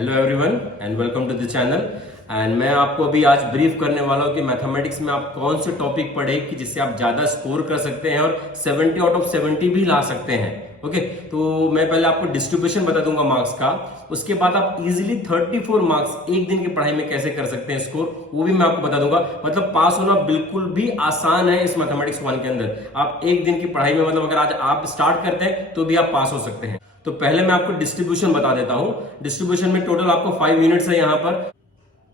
Hello everyone and welcome to the channel. And मैं आपको अभी आज ब्रीफ करने वाला हूँ कि मैथमेटिक्स में आप कौन से टॉपिक पढ़े कि जिससे आप ज्यादा स्कोर कर सकते हैं और 70 आउट ऑफ 70 भी ला सकते हैं। ओके, तो मैं पहले आपको डिस्ट्रीब्यूशन बता दूंगा मार्क्स का, उसके बाद आप इजीली 34 मार्क्स एक दिन की पढ़ाई में कैसे कर सकते हैं स्कोर, वो भी मैं आपको बता दूंगा। मतलब पास होना बिल्कुल भी आसान है इस मैथमेटिक्स 1 के अंदर। आप एक दिन की पढ़ाई में मतलब अगर आज आप स्टार्ट करते हैं तो भी आप पास हो सकते हैं। तो पहले मैं आपको डिस्ट्रीब्यूशन बता देता हूं। डिस्ट्रीब्यूशन में टोटल आपको 5 यूनिट्स है यहाँ पर।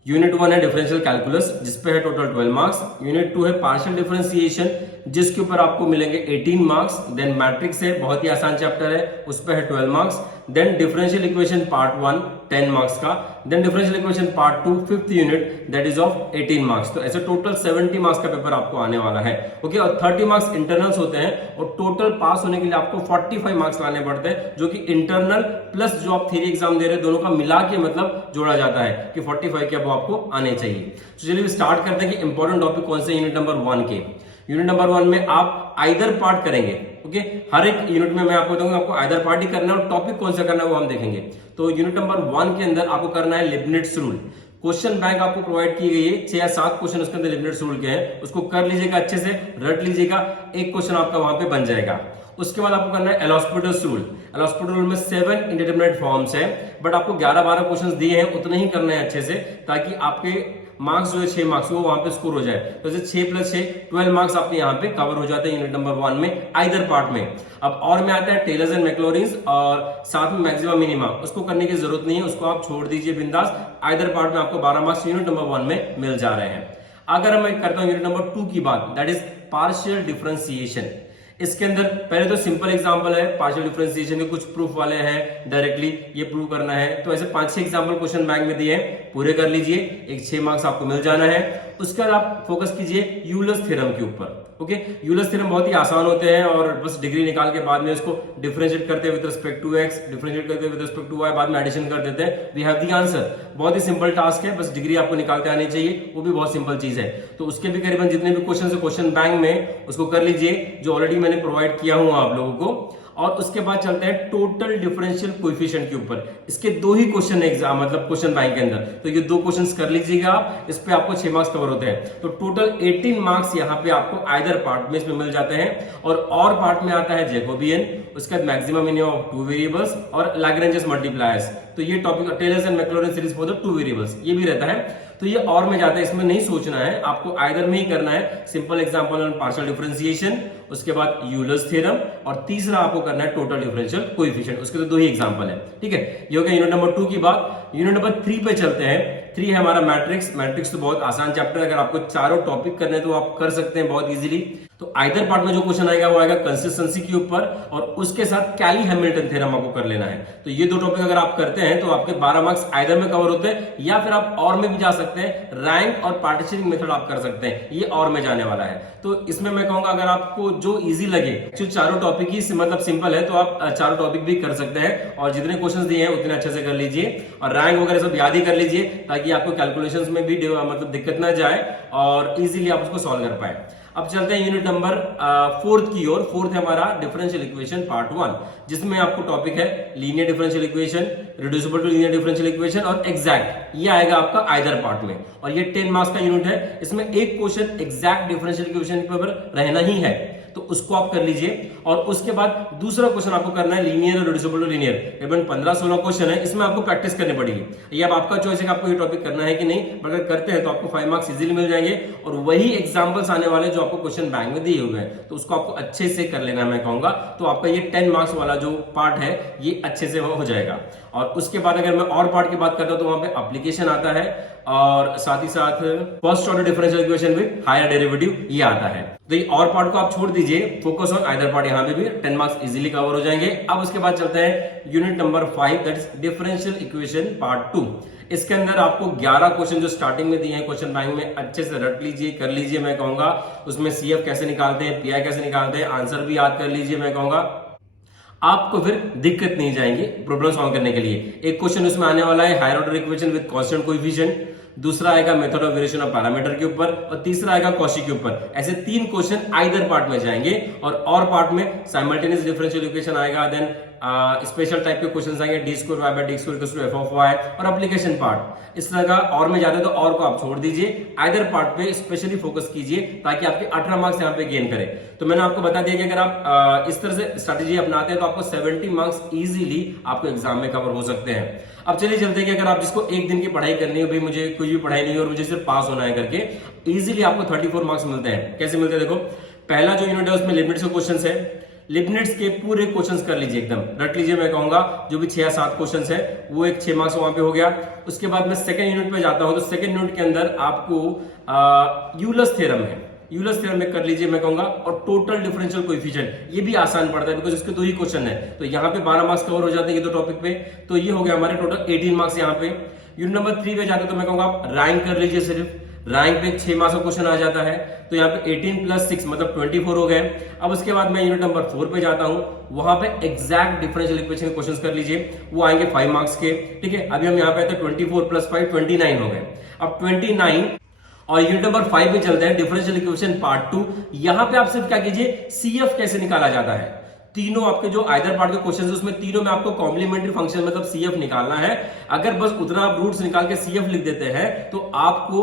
यूनिट 1 है डिफरेंशियल कैलकुलस जिसपे है टोटल 12 मार्क्स। यूनिट 2 है पार्शियल डिफरेंशिएशन जिसके ऊपर आपको मिलेंगे 18 मार्क्स। देन मैट्रिक्स है, बहुत ही आसान चैप्टर है, उस पर है 12 marks. Then differential equation part 1 10 marks का। Then differential equation part 2 5th unit that is of 18 marks. तो ऐसे टोटल 70 मार्क्स का पेपर आपको आने वाला है। ओके, और 30 मार्क्स इंटरनल्स होते हैं और टोटल पास होने के लिए आपको 45 मार्क्स लाने पड़ते हैं, जो कि इंटरनल प्लस जो आप थ्योरी एग्जाम दे रहे हैं दोनों का मिला के मतलब जोड़ा जाता है कि 45 के अब आपको आने चाहिए। तो चलिए स्टार्ट करते हैं कि इंपॉर्टेंट टॉपिक कौन से यूनिट नंबर 1 के। यूनिट नंबर 1 में आप आइदर पार्ट करेंगे। ओके, हर एक यूनिट में मैं आपको बताऊंगा आपको आइदर पार्ट ही करना है और टॉपिक कौन सा करना है वो हम देखेंगे। तो यूनिट नंबर 1 के अंदर आपको करना है लिबनिट्ज रूल। क्वेश्चन बैंक आपको प्रोवाइड की गई है, 6 या 7 क्वेश्चन उसके अंदर लिबनिट्ज रूल के हैं, उसको कर लीजिएगा, अच्छे से रट लीजिएगा, एक क्वेश्चन आपका वहां पे बन जाएगा। उसके बाद आपको करना है एलॉस्पिटल्स रूल। एलॉस्पिटल रूल में 7 इंडिटरमिनेट फॉर्म्स है, बट आपको 11-12 क्वेश्चंस दिए हैं, उतने ही करना है अच्छे से, ताकि आपके मार्क्स जो है 6 मार्क्स वो वहां पे स्कोर हो जाए। तो 6 + 6 12 मार्क्स आपके यहाँ पे कवर हो जाते हैं यूनिट नंबर 1 में आइदर पार्ट में। अब और में आता है टेलर्स एंड मैक्लॉरिन्स और साथ में मैक्सिमा मिनिमा, उसको करने की जरूरत नहीं है, उसको आप छोड़ दीजिए बिंदास। आइदर पार्ट में आपको 12 मार्क्स यूनिट नंबर 1 में मिल जा रहे हैं। अगर मैं करता हूं यूनिट नंबर 2 की बात, दैट इज पार्शियल डिफरेंशिएशन। इसके अंदर पहले तो सिंपल एग्जांपल है, पार्शियल डिफरेंशिएशन के कुछ प्रूफ वाले हैं, डायरेक्टली ये प्रूव करना है। तो ऐसे 5-6 एग्जांपल क्वेश्चन बैंक में दिए हैं, पूरे कर लीजिए, एक 6 मार्क्स आपको मिल जाना है। उसके बाद आप फोकस कीजिए यूलर्स थ्योरम के ऊपर। ओके, यूलर्स थ्योरम बहुत ही आसान होते हैं और बस डिग्री निकाल के बाद में इसको डिफरेंशिएट करते हैं with respect to x, differentiate करते हैं विद रिस्पेक्ट टू y, बाद में एडिशन कर देते हैं, वी हैव द आंसर। बहुत ही सिंपल टास्क है, बस डिग्री आपको निकालते आनी चाहिए, वो भी बहुत सिंपल चीज है। तो उसके भी करीबन जितने भी क्वेश्चन है क्वेश्चन बैंक में उसको कर लीजिए, जो ऑलरेडी मैंने प्रोवाइड किया हूं आप लोगों को। और उसके बाद चलते हैं टोटल डिफरेंशियल कोएफिशिएंट के ऊपर। इसके 2 ही क्वेश्चन है एग्जाम मतलब क्वेश्चन बैंक के अंदर, तो ये 2 क्वेश्चंस कर लीजिएगा आप, इस पे आपको 6 मार्क्स कवर होते हैं। तो टोटल 18 मार्क्स यहाँ पे आपको आइदर पार्ट में इसमें मिल जाते हैं। और पार्ट में आता है जैकोबियन, उसके बाद मैक्सिमम मिनिमम ऑफ 2 वेरिएबल्स और लैग्रेंजेस मल्टीप्लायर्स। तो ये topic Taylor's and Maclaurin series for the 2 variables ये भी रहता है। तो ये और में जाता है, इसमें नहीं सोचना है, आपको आइदर में ही करना है। Simple example on partial differentiation, उसके बाद यूलर्स थ्योरम, और तीसरा आपको करना है टोटल डिफरेंशियल कोएफिशिएंट। उसके तो 2 ही एग्जांपल है, ठीक है। ये हो गया यूनिट नंबर 2 की बात। यूनिट नंबर 3 पे चलते हैं। 3 है हमारा मैट्रिक्स। मैट्रिक्स तो बहुत आसान चैप्टर है, अगर आपको चारों टॉपिक करने तो आप कर सकते हैं बहुत इजीली। तो आइदर पार्ट में जो क्वेश्चन आएगा वो आएगा कंसिस्टेंसी के ऊपर, और उसके साथ कैली हैमिल्टन थ्योरम आपको कर लेना है। तो ये 2 टॉपिक अगर आप करते हैं तो आपके 12 मार्क्स आइदर में कवर होते हैं, या फिर आप और में भी जा सकते हैं, रैंक और पार्टीशनिंग मेथड आप कर सकते हैं, ये और में जाने वाला है। तो इसमें मैं कहूंगा अगर आपको जो इजी लगे, जो चारों टॉपिक ही मतलब सिंपल है, तो आप चारों टॉपिक भी कर सकते हैं, और जितने क्वेश्चन दिए हैं उतने अच्छे से कर लीजिए, और रैंक वगैरह सब याद ही कर लीजिए, ताकि आपको कैलकुलेशंस में भी मतलब दिक्कत ना जाए और इजीली आप उसको सॉल्व कर पाए। अब चलते हैं यूनिट नंबर 4 की ओर। 4 है हमारा डिफरेंशियल इक्वेशन पार्ट 1, जिसमें आपको टॉपिक है linear differential equation, reducible to linear differential equation और एग्जैक्ट। ये आएगा आपका आइदर पार्ट में, और ये 10 मार्क्स का यूनिट है। इसमें एक क्वेश्चन एग्जैक्ट डिफरेंशियल इक्वेशन पर रहना ही है, तो उसको आप कर लीजिए। और उसके बाद दूसरा क्वेश्चन आपको करना है लीनियर और रिड्यूसिबल टू लीनियर। करीबन 15-16 क्वेश्चन है, इसमें आपको प्रैक्टिस करनी पड़ेगी। ये अब आपका चॉइस है कि आपको ये टॉपिक करना है कि नहीं, पर अगर करते हैं तो आपको 5 मार्क्स इजीली मिल जाएंगे, और वही एग्जांपल्स आने वाले जो आपको क्वेश्चन बैंक में दिए हुए हैं, तो उसको आपको अच्छे से कर लेना है मैं कहूंगा। तो आपका ये 10 मार्क्स वाला जो पार्ट है ये अच्छे से हो जाएगा। और उसके बाद अगर मैं और पार्ट की बात करता हूं तो वहां पे एप्लीकेशन आता है, और साथ ही साथ first order differential equation with higher derivative ये आता है। तो ये और पार्ट को आप छोड़ दीजिए, फोकस ऑन आइदर पार्ट। यहाँ पे भी 10 मार्क्स इजीली कवर हो जाएंगे। अब उसके बाद चलते हैं unit number 5, that is differential equation part 2। इसके अंदर आपको 11 क्वेश्चन जो स्टार्टिंग में दिए हैं क्वेश्चन बैंक में, अच्छे से रट लीजिए, कर लीजिए मैं कहूंगा। उसमें CF कैसे निकालते हैं, PI कैसे निकालते हैं, आंसर भी याद कर लीजिए मैं कहूंगा। आपको फिर दिक्कत नहीं जाएंगी प्रॉब्लम सॉल्व करने के लिए। एक क्वेश्चन उसमें आने वाला है higher order equation with constant coefficient, दूसरा आएगा method of variation of parameter के ऊपर, और तीसरा आएगा कॉची के ऊपर। ऐसे 3 क्वेश्चन आइदर पार्ट में जाएंगे, और पार्ट में साइमल्टेनियस डिफरेंशियल इक्वेशन आएगा, देन स्पेशल टाइप के क्वेश्चन आएंगे, D square Y by D square equals to F of Y, और एप्लीकेशन पार्ट इस तरह का। और में जाते तो और को आप छोड़ दीजिए, आइदर पार्ट पे स्पेशली फोकस कीजिए ताकि आपके 18 मार्क्स यहाँ पे गेन करें। तो मैंने आपको बता दिया कि अगर आप इस तरह से स्ट्रेटेजी अपनाते हैं तो आपको 70 मार्क्स इजीली आपको एग्जाम में कवर हो सकते हैं। अब चलिए चलते हैं कि अगर आप जिसको एक दिन की पढ़ाई करनी है, भाई मुझे कुछ भी पढ़ाई नहीं है और मुझे सिर्फ पास होना है करके, इजीली आपको 34 मार्क्स मिलते हैं। कैसे मिलते हैं देखो, पहला जो यूनिट है उसमें लिमिट्स के क्वेश्चंस है, लिमिट्स के पूरे क्वेश्चंस कर लीजिए, एकदम रट लीजिए। मैं कहूंगा जो भी 6 या 7 क्वेश्चंस है वो एक 6 मार्क्स वहां पे हो गया। उसके बाद मैं सेकंड यूनिट पे जाता हूं, तो सेकंड यूनिट के अंदर आपको यूलर्स थ्योरम है, यूलर्स थ्योरम में कर लीजिए मैं कहूंगा, और टोटल डिफरेंशियल कोएफिशिएंट, ये भी आसान पड़ता है बिकॉज इसके 2 ही क्वेश्चन है, तो यहाँ पे 12 मार्क्स कवर हो जाते हैं ये 2 टॉपिक पे। तो ये हो गया हमारे टोटल 18 मार्क्स यहाँ पे। यूनिट नंबर 3 पे जाते तो मैं कहूंगा आप रैंक कर लीजिए, सिर्फ रैंक पे 6 मार्क्स का क्वेश्चन आ जाता है, तो यहाँ पे 18 प्लस 6 मतलब 24 हो गए। अब उसके बाद मैं यूनिट नंबर 4 पे जाता हूं, वहां पे एग्जैक्ट डिफरेंशियल इक्वेशन के क्वेश्चंस कर लीजिए, वो आएंगे 5 मार्क्स के। ठीक है, अभी हम यहाँ पे आते हैं 24 प्लस 5 29 हो गए। अब 29 और यूनिट नंबर 5 में चलते हैं, डिफरेंशियल इक्वेशन पार्ट 2। यहां पे आप सिर्फ क्या कीजिए, सीएफ कैसे निकाला जाता है, तीनों आपके जो आइदर पार्ट के क्वेश्चन है उसमें तीनों में आपको कॉम्प्लीमेंट्री फंक्शन मतलब सीएफ निकालना है। अगर बस उतना आप रूट्स निकाल के सीएफ लिख देते हैं तो आपको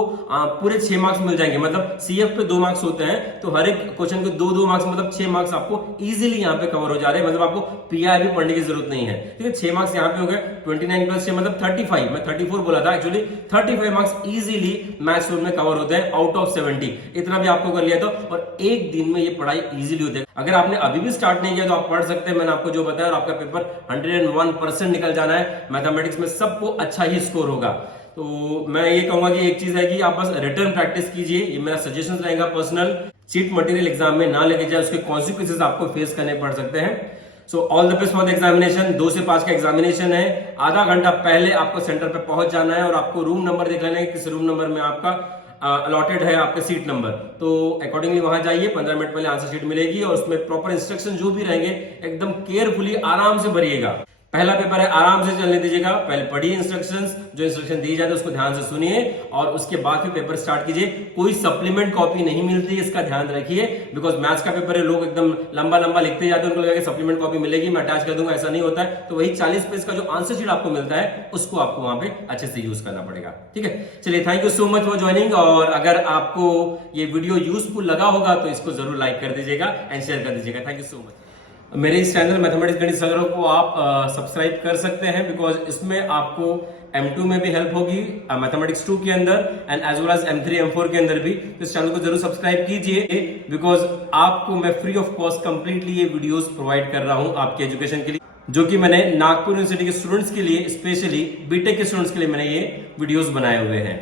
पूरे 6 मार्क्स मिल जाएंगे। मतलब सीएफ पे 2 मार्क्स होते हैं, तो हर एक क्वेश्चन के 2-2 मार्क्स मतलब 6 मार्क्स आपको इजीली यहाँ पे कवर हो जा रहे हैं। मतलब आपको पीआई भी पढ़ने की जरूरत नहीं है। ठीक है, 6 मार्क्स यहाँ पे हो गए, 29 प्लस 6 मतलब 35, मैं 34 बोला था एक्चुअली, 35 मार्क्स इजीली मैथ्स में कवर होते हैं आउट ऑफ 70। इतना भी आपको कर लिया तो, और एक दिन में ये पढ़ाई इजीली होती है। अगर आपने अभी भी स्टार्ट नहीं किया तो आप पढ़ सकते हैं, मैंने आपको जो बताया, और आपका पेपर 101% निकल जाना है। मैथमेटिक्स में सबको अच्छा ही स्कोर होगा। तो मैं ये कहूंगा कि एक चीज है कि आप बस रिटर्न प्रैक्टिस कीजिए, ये मेरा सजेशन रहेगा पर्सनल। चीट मटेरियल एग्जाम में ना लेके जाए, उसके कॉन्सिक्वेंसेस आपको फेस करने पड़ सकते हैं। So all the best for the examination. 2 से 5 का एग्जामिनेशन है, आधा घंटा पहले आपको सेंटर पे पहुंच जाना है और आपको रूम नंबर देख लेना है, किस रूम नंबर में आपका अलॉटेड है आपके सीट नंबर। तो अकॉर्डिंगली वहां जाइए, 15 मिनट पहले आंसर शीट मिलेगी और उसमें प्रॉपर इंस्ट्रक्शन जो भी रहेंगे एकदम केयरफुली आराम से भरिएगा। पहला पेपर है, आराम से चलने दीजिएगा, पहले पढ़िए इंस्ट्रक्शंस, जो इंस्ट्रक्शन दी जाते हैं उसको ध्यान से सुनिए और उसके बाद फिर पेपर स्टार्ट कीजिए। कोई सप्लीमेंट कॉपी नहीं मिलती, इसका ध्यान रखिए, बिकॉज मैथ्स का पेपर है, लोग एकदम लंबा लंबा लिखते जाते हैं, उनको लगेगा सप्लीमेंट कॉपी मिलेगी, मैं अटैच कर दूंगा, ऐसा नहीं होता है। तो वही 40 पेज का जो आंसर शीट आपको मिलता है उसको आपको वहां पे अच्छे से यूज करना पड़ेगा। ठीक है, चलिए, thank you so much for joining. और अगर आपको ये वीडियो यूजफुल लगा होगा तो इसको जरूर लाइक कर दीजिएगा एंड शेयर कर दीजिएगा। Thank you so much. मेरे इस चैनल मैथमेटिक्स गणित संग्रह को आप सब्सक्राइब कर सकते हैं, बिकॉज इसमें आपको M2 में भी हेल्प होगी, मैथमेटिक्स 2 के अंदर and as well as M3 M4 के अंदर भी। तो इस चैनल को जरूर सब्सक्राइब कीजिए, बिकॉज आपको मैं फ्री ऑफ कॉस्ट कंप्लीटली ये वीडियोस प्रोवाइड कर रहा हूं आपके एजुकेशन के लिए, जो कि मैंने नागपुर यूनिवर्सिटी के स्टूडेंट्स के लिए, स्पेशली बीटेक के स्टूडेंट्स के लिए मैंने ये वीडियोस बनाए हुए हैं।